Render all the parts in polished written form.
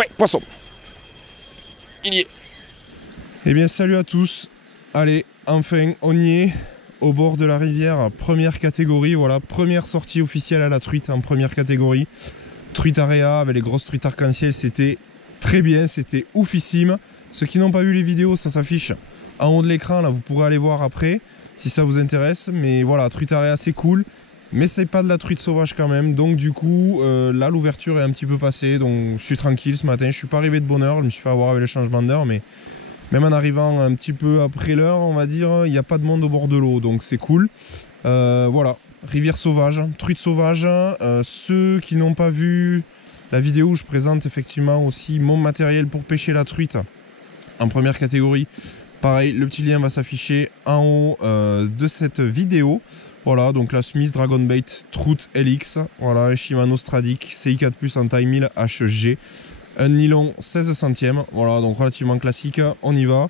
Ouais, poisson. Il y est. Eh bien, salut à tous. Allez, enfin, on y est, au bord de la rivière, première catégorie, voilà, première sortie officielle à la truite en première catégorie. Truite area avec les grosses truites arc-en-ciel, c'était très bien, c'était oufissime. Ceux qui n'ont pas vu les vidéos, ça s'affiche en haut de l'écran, là, vous pourrez aller voir après, si ça vous intéresse. Mais voilà, truite area, c'est cool, mais c'est pas de la truite sauvage quand même. Donc du coup, là, l'ouverture est un petit peu passée, donc je suis tranquille ce matin. Je suis pas arrivé de bonne heure, je me suis fait avoir avec le changement d'heure, mais même en arrivant un petit peu après l'heure, on va dire, il n'y a pas de monde au bord de l'eau, donc c'est cool. Voilà, rivière sauvage, truite sauvage. Ceux qui n'ont pas vu la vidéo où je présente effectivement aussi mon matériel pour pêcher la truite en première catégorie, pareil, le petit lien va s'afficher en haut de cette vidéo. Voilà, donc la Smith Dragon Bait Trout LX, voilà, un Shimano Stradic CI4 Plus en taille 1000 HG. Un nylon 16 centièmes, voilà, donc relativement classique, on y va.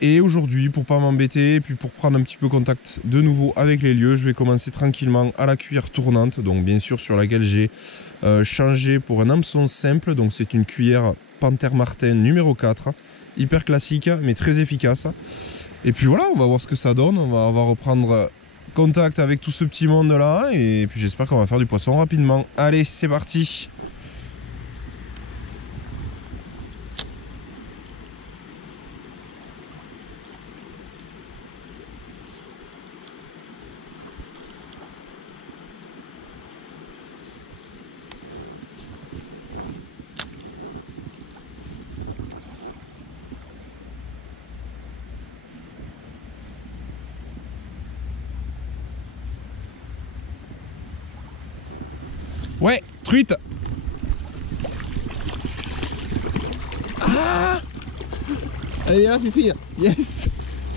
Et aujourd'hui, pour pas m'embêter, et puis pour prendre un petit peu contact de nouveau avec les lieux, je vais commencer tranquillement à la cuillère tournante, donc bien sûr sur laquelle j'ai changé pour un hameçon simple, donc c'est une cuillère Panthère Martin numéro 4, hyper classique mais très efficace. Et puis voilà, on va voir ce que ça donne, on va reprendre contact avec tout ce petit monde là, et puis j'espère qu'on va faire du poisson rapidement. Allez, c'est parti! Ouais, truite. Ah, allez là, Fifi. Yes.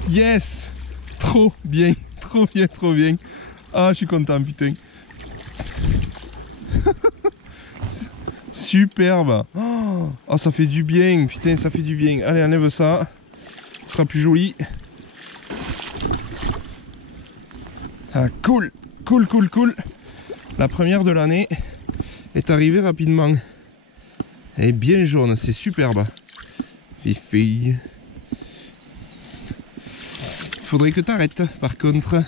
Yes. Trop bien, trop bien, trop bien. Ah, je suis content, putain. Superbe. Oh, ça fait du bien, putain, ça fait du bien. Allez, enlève ça. Ce sera plus joli. Ah, cool, cool, cool, cool. La première de l'année est arrivée rapidement. Elle est bien jaune, c'est superbe. Fifi. Faudrait que t'arrêtes par contre.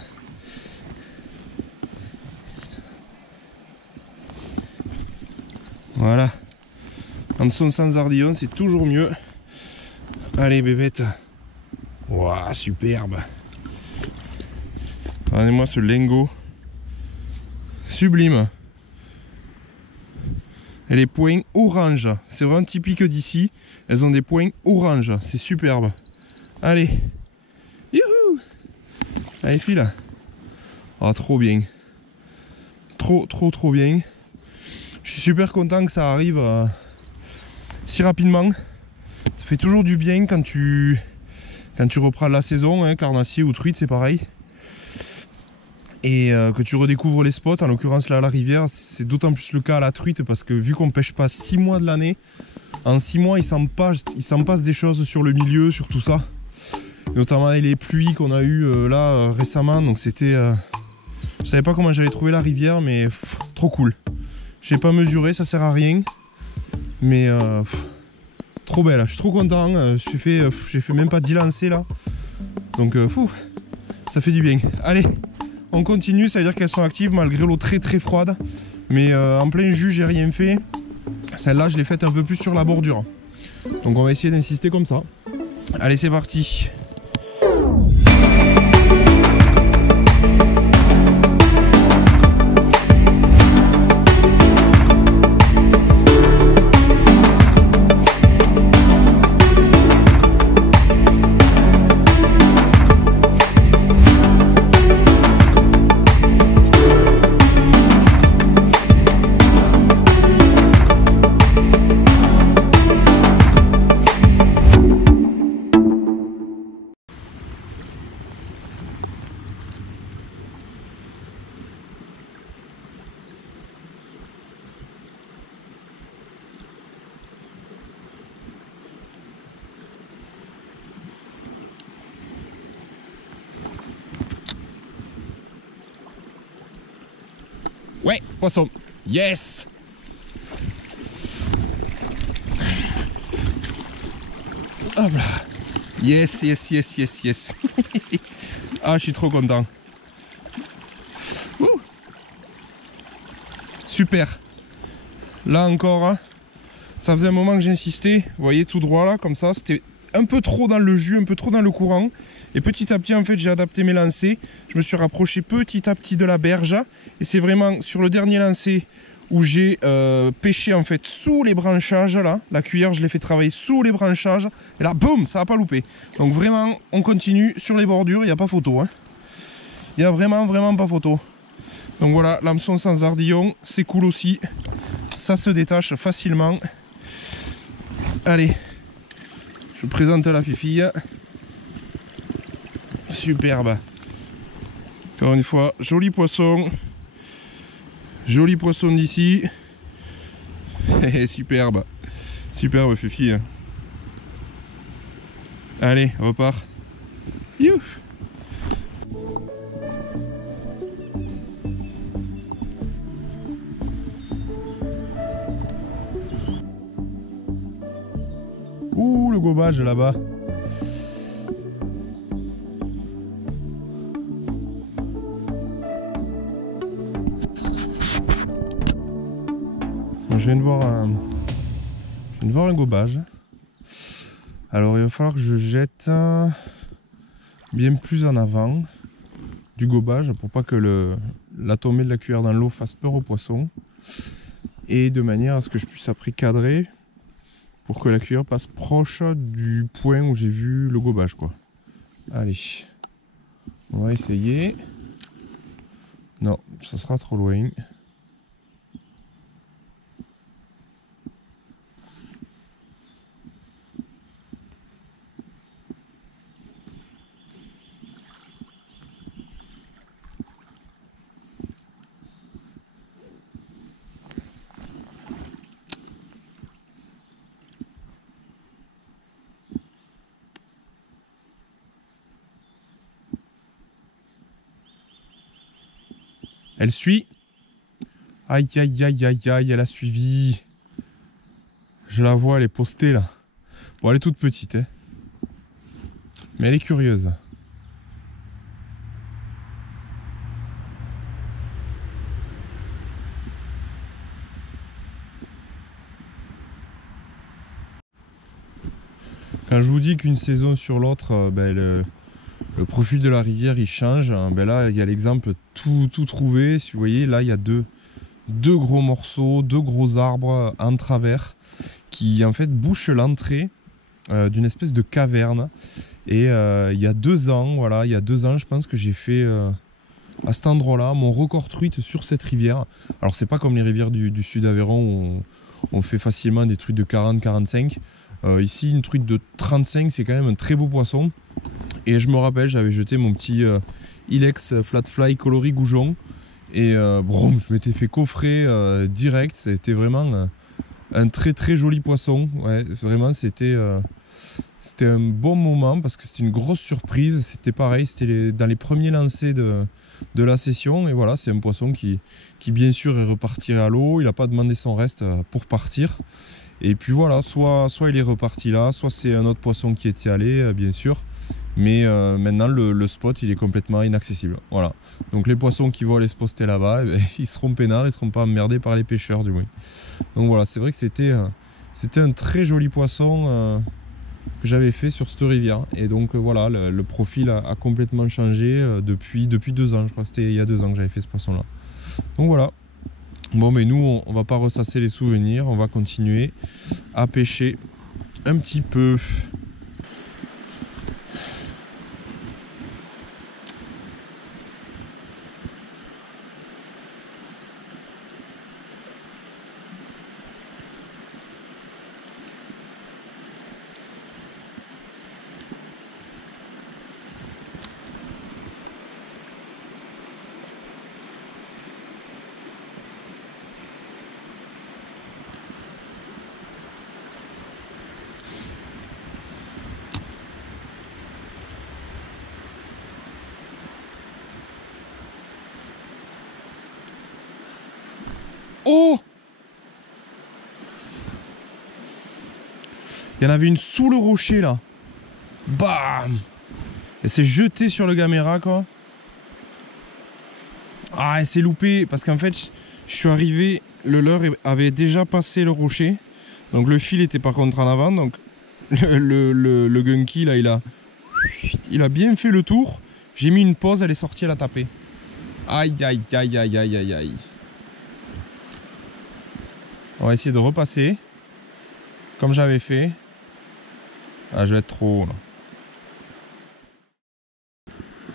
Voilà. Hameçon sans ardillon, c'est toujours mieux. Allez bébête. Waouh, superbe. Regardez-moi ce lingot. Sublime. Et les points orange, c'est vraiment typique d'ici. Elles ont des points orange, c'est superbe. Allez. Youhou. Allez, file. Ah, trop bien. Trop, trop, trop bien. Je suis super content que ça arrive si rapidement. Ça fait toujours du bien quand tu reprends la saison, hein, carnassier ou truite, c'est pareil. Et que tu redécouvres les spots, en l'occurrence là à la rivière, c'est d'autant plus le cas à la truite parce que vu qu'on pêche pas 6 mois de l'année, en 6 mois il s'en passe des choses sur le milieu, sur tout ça. Notamment avec les pluies qu'on a eues là récemment, donc c'était... je savais pas comment j'avais trouvé la rivière, mais trop cool. J'ai pas mesuré, ça sert à rien, mais trop belle, je suis trop content, j'ai fait même pas 10 lancers là, donc ça fait du bien. Allez, on continue, ça veut dire qu'elles sont actives malgré l'eau très très froide. Mais en plein jus, j'ai rien fait. Celle-là, je l'ai faite un peu plus sur la bordure. Donc on va essayer d'insister comme ça. Allez, c'est parti. Ouais, poisson. Yes. Hop là. Yes, yes, yes, yes, yes. Ah, je suis trop content. Ouh. Super. Là encore, hein, ça faisait un moment que j'insistais. Vous voyez, tout droit là, comme ça. C'était un peu trop dans le jus, un peu trop dans le courant. Et petit à petit, en fait, j'ai adapté mes lancers. Je me suis rapproché petit à petit de la berge. Et c'est vraiment sur le dernier lancer où j'ai pêché en fait sous les branchages là. La cuillère, je l'ai fait travailler sous les branchages. Et là, boum, ça n'a pas loupé. Donc vraiment, on continue sur les bordures. Il n'y a pas photo. Hein. Il n'y a vraiment pas photo. Donc voilà, l'hameçon sans ardillon, c'est cool aussi. Ça se détache facilement. Allez, je présente la fifille. Superbe. Encore une fois, joli poisson. Joli poisson d'ici. Superbe. Superbe fifi. Allez, on repart. Youh. Ouh, le gobage là-bas. Je viens de voir un gobage. Alors il va falloir que je jette bien plus en avant du gobage pour pas que la tombée de la cuillère dans l'eau fasse peur au poisson. Et de manière à ce que je puisse après cadrer pour que la cuillère passe proche du point où j'ai vu le gobage, quoi. Allez, on va essayer. Non, ça sera trop loin. Elle suit. Aïe, aïe, aïe, aïe, aïe, elle a suivi. Je la vois, elle est postée là. Bon, elle est toute petite, hein. Mais elle est curieuse. Quand je vous dis qu'une saison sur l'autre, le profil de la rivière il change, ben là il y a l'exemple tout trouvé. Si vous voyez, là il y a deux gros morceaux, deux gros arbres en travers qui en fait bouchent l'entrée d'une espèce de caverne. Et il y a 2 ans, voilà, il y a 2 ans je pense que j'ai fait à cet endroit-là mon record truite sur cette rivière. Alors c'est pas comme les rivières du sud d'Aveyron où on fait facilement des truites de 40-45. Ici, une truite de 35, c'est quand même un très beau poisson. Et je me rappelle, j'avais jeté mon petit Ilex Flatfly coloris goujon. Et brom, je m'étais fait coffrer direct. C'était vraiment un très joli poisson. Ouais, vraiment, c'était un bon moment parce que c'était une grosse surprise. C'était pareil, c'était dans les premiers lancers de la session. Et voilà, c'est un poisson qui bien sûr est reparti à l'eau. Il n'a pas demandé son reste pour partir. Et puis voilà, soit il est reparti là, soit c'est un autre poisson qui était allé, bien sûr. Mais maintenant, le spot, il est complètement inaccessible. Voilà. Donc les poissons qui vont aller se poster là-bas, eh bien, ils seront peinards, ils ne seront pas emmerdés par les pêcheurs, du moins. Donc voilà, c'est vrai que c'était un très joli poisson que j'avais fait sur cette rivière. Et donc voilà, le profil a complètement changé depuis 2 ans. Je crois que c'était il y a 2 ans que j'avais fait ce poisson-là. Donc voilà. Bon, mais nous, on va pas ressasser les souvenirs, on va continuer à pêcher un petit peu. Oh! Il y en avait une sous le rocher là. Bam! Elle s'est jetée sur le caméra quoi. Ah, elle s'est loupée parce qu'en fait, je suis arrivé, le leurre avait déjà passé le rocher. Donc le fil était par contre en avant. Donc le gunky là, il a bien fait le tour. J'ai mis une pause, elle est sortie, elle a tapé. Aïe, aïe, aïe, aïe, aïe, aïe, aïe. On va essayer de repasser. Comme j'avais fait. Ah, je vais être trop haut là.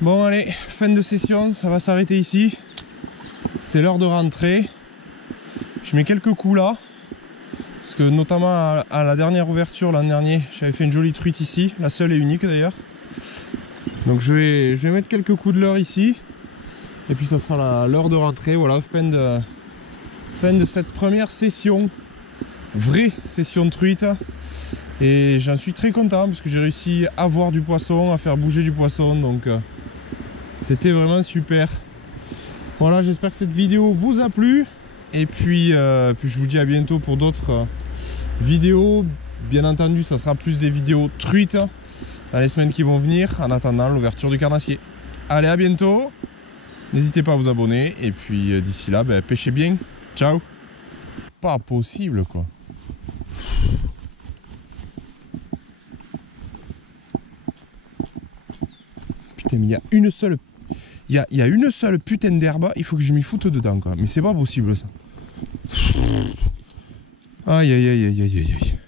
Bon allez, fin de session, ça va s'arrêter ici. C'est l'heure de rentrer. Je mets quelques coups là. Parce que notamment à la dernière ouverture l'an dernier, j'avais fait une jolie truite ici. La seule et unique d'ailleurs. Donc je vais mettre quelques coups de leurre ici. Et puis ça sera l'heure de rentrer. Voilà, fin de cette première session. Vraie session de truite. Et j'en suis très content parce que j'ai réussi à voir du poisson, à faire bouger du poisson. Donc c'était vraiment super. Voilà, j'espère que cette vidéo vous a plu. Et puis je vous dis à bientôt pour d'autres vidéos. Bien entendu, ça sera plus des vidéos truites dans les semaines qui vont venir. En attendant l'ouverture du carnassier. Allez, à bientôt. N'hésitez pas à vous abonner. Et puis d'ici là, pêchez bien. Ciao. Pas possible quoi. Putain, mais il y a une seule... Il y a une seule putain d'herbe, il faut que je m'y foute dedans quoi. Mais c'est pas possible ça. Aïe aïe aïe aïe aïe aïe.